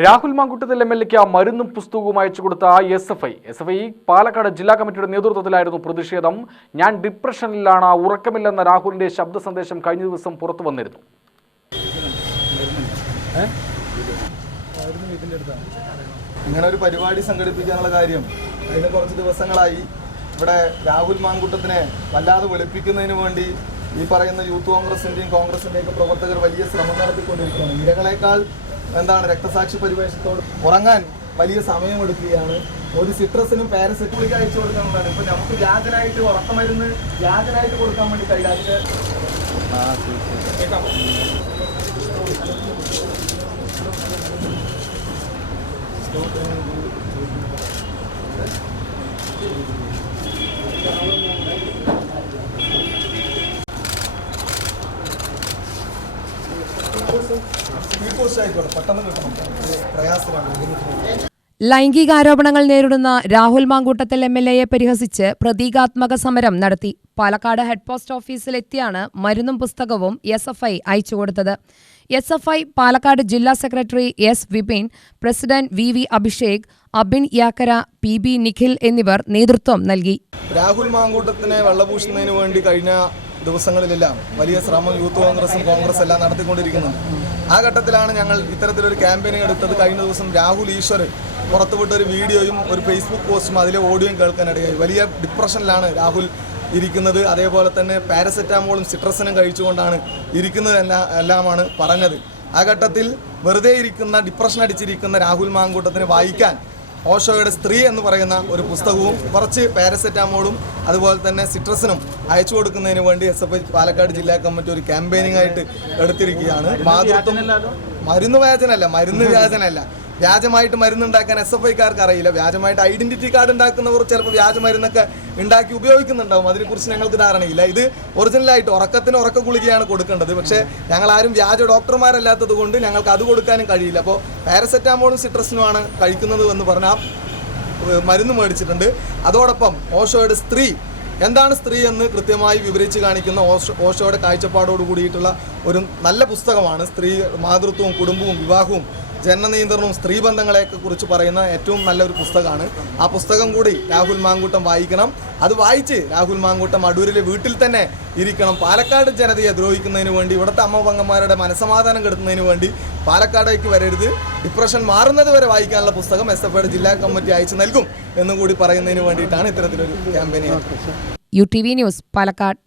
രാഹുൽ മാങ്കൂട്ടത്തിൽ എംഎൽഎക്ക് മരുന്നും പുസ്തകവും അയച്ചുകൊടുത്ത എസ്എഫ്ഐ പാലക്കാട് ജില്ലാ കമ്മിറ്റിയുടെ നേതൃത്വത്തിലായിരുന്നു പ്രതിഷേധം. ഞാൻ ഡിപ്രഷനിലാണ്, ഉറക്കമില്ലെന്ന രാഹുലിന്റെ ശബ്ദ സന്ദേശം കഴിഞ്ഞ ദിവസം പുറത്തു വന്നിരുന്നു. ഇങ്ങനെ ഒരു പരിപാടി സംഘടിപ്പിക്കാനുള്ള കാര്യം കഴിഞ്ഞ കുറച്ച് ദിവസങ്ങളായി ഇവിടെ രാഹുൽ മാങ്കൂട്ടത്തിനെ വല്ലാതെ വെളുപ്പിക്കുന്നതിന് വേണ്ടി ഈ പറയുന്ന യൂത്ത് കോൺഗ്രസിന്റെയും പ്രവർത്തകർ വലിയ ശ്രമം നടത്തിക്കൊണ്ടിരിക്കുകയാണ്. ഇരകളെക്കാൾ രക്തസാക്ഷി പരിവേഷത്തോട് ഉറങ്ങാൻ വലിയ സമയമെടുക്കുകയാണ്. ഒരു സിട്രസിനും പാരസെറ്റമോളിക്ക് അയച്ചു കൊടുക്കാനുള്ളതാണ്. ഇപ്പൊ നമുക്ക് വ്യാജനായിട്ട് ഉറക്കമരുന്ന് വ്യാജനായിട്ട് കൊടുക്കാൻ വേണ്ടി കഴിയാതെ ലൈംഗികാരോപണങ്ങൾ നേരിടുന്ന രാഹുൽ മാങ്കൂട്ടത്തിൽ എംഎൽഎയെ പരിഹസിച്ച് പ്രതീകാത്മക സമരം നടത്തി. പാലക്കാട് ഹെഡ് പോസ്റ്റ് ഓഫീസിലെത്തിയാണ് മരുന്നും പുസ്തകവും എസ്എഫ്ഐ അയച്ചുകൊടുത്തത്. എസ്എഫ്ഐ പാലക്കാട് ജില്ലാ secretary S Vipin, president V Abhishek, Abin Yakkara, PB Nikhil എന്നിവർ നേതൃത്വം നൽകി. രാഹുൽ മാങ്കൂട്ടത്തിനെ വെള്ളപൂശുന്നതിന് വേണ്ടി കഴിഞ്ഞ ദിവസങ്ങളിലെല്ലാം വലിയ ശ്രമം കോൺഗ്രസ് എല്ലാം നടത്തിക്കൊണ്ടിരിക്കുന്നുണ്ട്. ആ ഘട്ടത്തിലാണ് ഞങ്ങൾ ഇത്തരത്തിലൊരു ക്യാമ്പയിനിങ് എടുത്തത്. കഴിഞ്ഞ ദിവസം രാഹുൽ ഈശ്വർ പുറത്തുവിട്ട ഒരു വീഡിയോയും ഒരു ഫേസ്ബുക്ക് പോസ്റ്റും അതിലെ ഓഡിയോയും കേൾക്കാനിടയായി. വലിയ ഡിപ്രഷനിലാണ് രാഹുൽ ഇരിക്കുന്നത്. അതേപോലെ തന്നെ പാരസെറ്റാമോളും സിട്രസിനും കഴിച്ചുകൊണ്ടാണ് ഇരിക്കുന്നത് എല്ലാമാണ് പറഞ്ഞത്. ആ ഘട്ടത്തിൽ വെറുതെ ഇരിക്കുന്ന ഡിപ്രഷൻ അടിച്ചിരിക്കുന്ന രാഹുൽ മാങ്കൂട്ടത്തിന് വായിക്കാൻ ഓഷോയുടെ സ്ത്രീ എന്ന് പറയുന്ന ഒരു പുസ്തകവും കുറച്ച് പാരസെറ്റാമോളും അതുപോലെ തന്നെ സിട്രസിനും അയച്ചു കൊടുക്കുന്നതിന് വേണ്ടി എസ്എഫ്ഐ പാലക്കാട് ജില്ലാ കമ്മിറ്റി ഒരു ക്യാമ്പയിനിങ് ആയിട്ട് എടുത്തിരിക്കുകയാണ്. മരുന്ന് വ്യാജനല്ല. വ്യാജമായിട്ട് മരുന്നുണ്ടാക്കാൻ എസ്എഫ്ഐക്കാർക്ക് അറിയില്ല. വ്യാജമായിട്ട് ഐഡന്റിറ്റി കാർഡ് ഉണ്ടാക്കുന്നവർ ചിലപ്പോൾ വ്യാജ മരുന്നൊക്കെ ഉണ്ടാക്കി ഉപയോഗിക്കുന്നുണ്ടാവും. അതിനെക്കുറിച്ച് ഞങ്ങൾക്ക് ധാരണയില്ല. ഇത് ഒറിജിനലായിട്ട് ഉറക്ക ഗുളികയാണ് കൊടുക്കേണ്ടത്. പക്ഷേ ഞങ്ങളാരും വ്യാജ ഡോക്ടർമാരല്ലാത്തത് കൊണ്ട് ഞങ്ങൾക്ക് അത് കൊടുക്കാനും കഴിയില്ല. അപ്പോൾ പാരസെറ്റാമോളും സിട്രസിനുമാണ് കഴിക്കുന്നത് എന്ന് പറഞ്ഞാൽ മരുന്ന് മേടിച്ചിട്ടുണ്ട്. അതോടൊപ്പം ഓഷോയുടെ സ്ത്രീ എന്താണ് സ്ത്രീ എന്ന് കൃത്യമായി വിവരിച്ച് കാണിക്കുന്ന ഓഷോയുടെ കാഴ്ചപ്പാടോട് കൂടിയിട്ടുള്ള ഒരു നല്ല പുസ്തകമാണ്. സ്ത്രീ മാതൃത്വവും കുടുംബവും വിവാഹവും ജനനനിയന്ത്രണവും സ്ത്രീബന്ധങ്ങളെയൊക്കെ കുറിച്ച് പറയുന്ന ഏറ്റവും നല്ലൊരു പുസ്തകമാണ്. ആ പുസ്തകം കൂടി രാഹുൽ മാങ്കൂട്ടം വായിക്കണം. അത് വായിച്ച് രാഹുൽ മാങ്കൂട്ടം അടൂരിലെ വീട്ടിൽ തന്നെ ഇരിക്കണം. പാലക്കാട് ജനതയെ ദ്രോഹിക്കുന്നതിന് വേണ്ടി, ഇവിടുത്തെ അമ്മപങ്കന്മാരുടെ മനസമാധാനം കെടുത്തുന്നതിന് വേണ്ടി പാലക്കാടേക്ക് വരരുത്. ഡിപ്രഷൻ മാറുന്നത് വരെ വായിക്കാനുള്ള പുസ്തകം എസ്എഫ്ഐയുടെ ജില്ലാ കമ്മിറ്റി അയച്ചു നൽകും എന്നും കൂടി പറയുന്നതിന് വേണ്ടിയിട്ടാണ് ഇത്തരത്തിലൊരു ക്യാമ്പയിൻ. UTV news Palakkad.